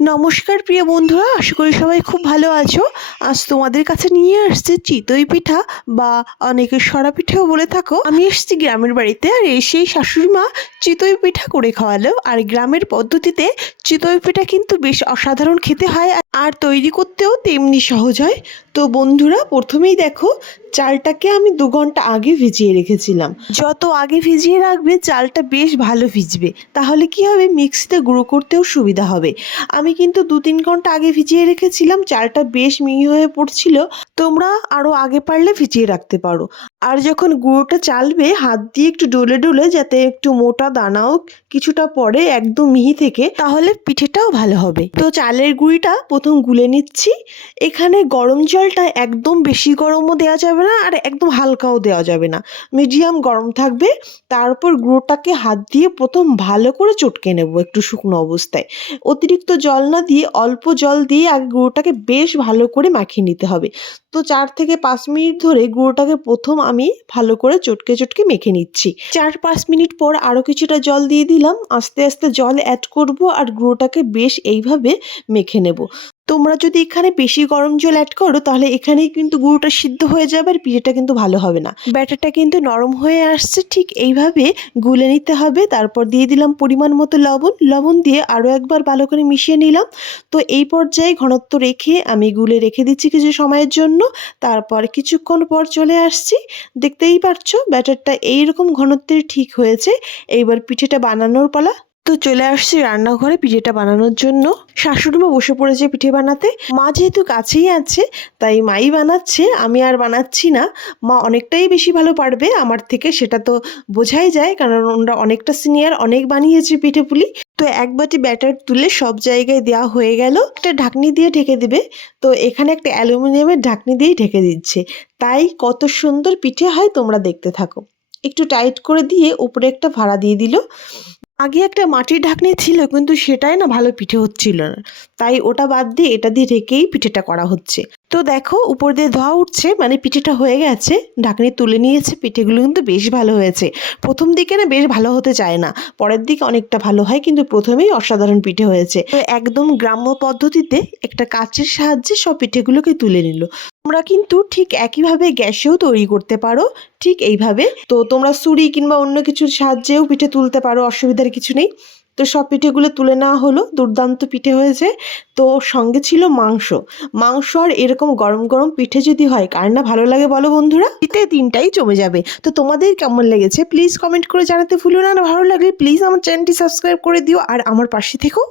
নমস্কার প্রিয় বন্ধুরা, আশা করি সবাই খুব ভালো আছো। আজ তোমাদের কাছে নিয়ে আসছি চিতই পিঠা বা অনেকে সরা পিঠাও বলে থাকো। আমি এসেছি গ্রামের বাড়িতে, আর এসেই শাশুড়ি মা চিতই পিঠা করে খাওয়ালো। আর গ্রামের পদ্ধতিতে চিতই পিঠা কিন্তু বেশ অসাধারণ খেতে হয়, আর তৈরি করতেও তেমনি সহজ হয়। তো বন্ধুরা, প্রথমেই দেখো, চালটাকে আমি 2 ঘন্টা আগে ভিজিয়ে রেখেছিলাম। যত আগে ভিজিয়ে রাখবে চালটা বেশ ভালো ভিজবে, তাহলে কি হবে, মিক্সিতে গুঁড়ো করতেও সুবিধা হবে। আমি কিন্তু 2-3 ঘন্টা আগে ভিজিয়ে রেখেছিলাম, চালটা বেশ মিহি হয়ে পড়ছিল। তোমরা আরও আগে পারলে ভিজিয়ে রাখতে পারো। আর যখন গুঁড়োটা চালবে, হাত দিয়ে একটু ডলে ডলে, যাতে একটু মোটা দানাও কিছুটা পরে একদম মিহি থেকে, তাহলে পিঠেটাও ভালো হবে। তো চালের গুঁড়িটা প্রথম গুলে নিচ্ছি। এখানে গরম জলটা একদম বেশি গরমও দেওয়া যাবে না, আর একদম হালকাও দেওয়া যাবে না, মিডিয়াম গরম থাকবে। তারপর গুঁড়োটাকে হাত দিয়ে প্রথম ভালো করে চটকে নেব একটু শুকনো অবস্থায়। অতিরিক্ত জল না দিয়ে অল্প জল দিয়ে আগে গুঁড়োটাকে বেশ ভালো করে মাখিয়ে নিতে হবে। তো 4 থেকে 5 মিনিট ধরে গুঁড়োটাকে প্রথম আমি ভালো করে চটকে চটকে মেখে নিচ্ছি। 4-5 মিনিট পর আরও কিছুটা জল দিয়ে দিলাম। আস্তে আস্তে জল অ্যাড করব, আর গুঁড়োটাকে বেশ এইভাবে মেখে নেব। তোমরা যদি এখানে বেশি গরম জল অ্যাড করো, তাহলে এখানেই কিন্তু গুঁড়োটা সিদ্ধ হয়ে যাবে, আর পিঠেটা কিন্তু ভালো হবে না। ব্যাটারটা কিন্তু নরম হয়ে আসছে, ঠিক এইভাবে গুলে নিতে হবে। তারপর দিয়ে দিলাম পরিমাণ মতো লবণ দিয়ে আরও একবার ভালো করে মিশিয়ে নিলাম। তো এই পর্যায়ে ঘনত্ব রেখে আমি গুলে রেখে দিচ্ছি কিছু সময়ের জন্য। তারপর কিছুক্ষণ পর চলে আসছি। দেখতেই পারছো ব্যাটারটা এইরকম ঘনত্বের ঠিক হয়েছে। এইবার পিঠেটা বানানোর পালা। তো চলে আসছি রান্নাঘরে পিঠেটা বানানোর জন্য। শাশুড়িমা বসে পড়েছে পিঠে বানাতে। মা যেহেতু কাছেই আছে, তাই মাই বানাচ্ছে, আমি আর বানাচ্ছি না। মা অনেকটাই বেশি ভালো পারবে আমার থেকে, সেটা তো বোঝাই যায়, কারণ ওনারা অনেকটা সিনিয়র, অনেক বানিয়েছে পিঠে পুলি। তো এক বাটি ব্যাটার তুলে সব জায়গায় দেওয়া হয়ে গেল। একটা ঢাকনি দিয়ে ঢেকে দেবে। তো এখানে একটা অ্যালুমিনিয়ামের ঢাকনি দিয়েই ঢেকে দিচ্ছে, তাই কত সুন্দর পিঠে হয় তোমরা দেখতে থাকো। একটু টাইট করে দিয়ে উপরে একটা ভাড়া দিয়ে দিল। আগে একটা মাটির ঢাকনি ছিল, কিন্তু সেটাই না ভালো পিঠে হচ্ছিল না, তাই ওটা বাদ দিয়ে এটা দিয়ে ঢেকেই পিঠেটা করা হচ্ছে। তো দেখো, উপর দিয়ে ধোঁয়া উঠছে, মানে পিঠেটা হয়ে গেছে। ঢাকনি তুলে নিয়েছে। পিঠেগুলো কিন্তু বেশ ভালো হয়েছে। প্রথম দিকে না বেশ ভালো হতে চায় না, পরের দিকে অনেকটা ভালো হয়, কিন্তু প্রথমেই অসাধারণ পিঠে হয়েছে। তো একদম গ্রাম্য পদ্ধতিতে একটা কাঁচের সাহায্যে সব পিঠেগুলোকে তুলে নিল। তোমরা কিন্তু ঠিক একইভাবে গ্যাসেও তৈরি করতে পারো, ঠিক এইভাবে। তো তোমরা ছুরি কিংবা অন্য কিছুর সাহায্যেও পিঠে তুলতে পারো, অসুবিধার কিছু নেই। তো সব পিঠেগুলো তুলে নেওয়া হলো। দুর্দান্ত পিঠে হয়েছে। তো সঙ্গে ছিল মাংস আর এরকম গরম গরম পিঠে যদি হয়, কার না ভালো লাগে বলো বন্ধুরা? শীতে 3টাই জমে যাবে। তো তোমাদের কেমন লেগেছে প্লিজ কমেন্ট করে জানাতে ভুলো না। ভালো লাগলে প্লিজ আমার চ্যানেলটি সাবস্ক্রাইব করে দিও, আর আমার পাশে থেকো।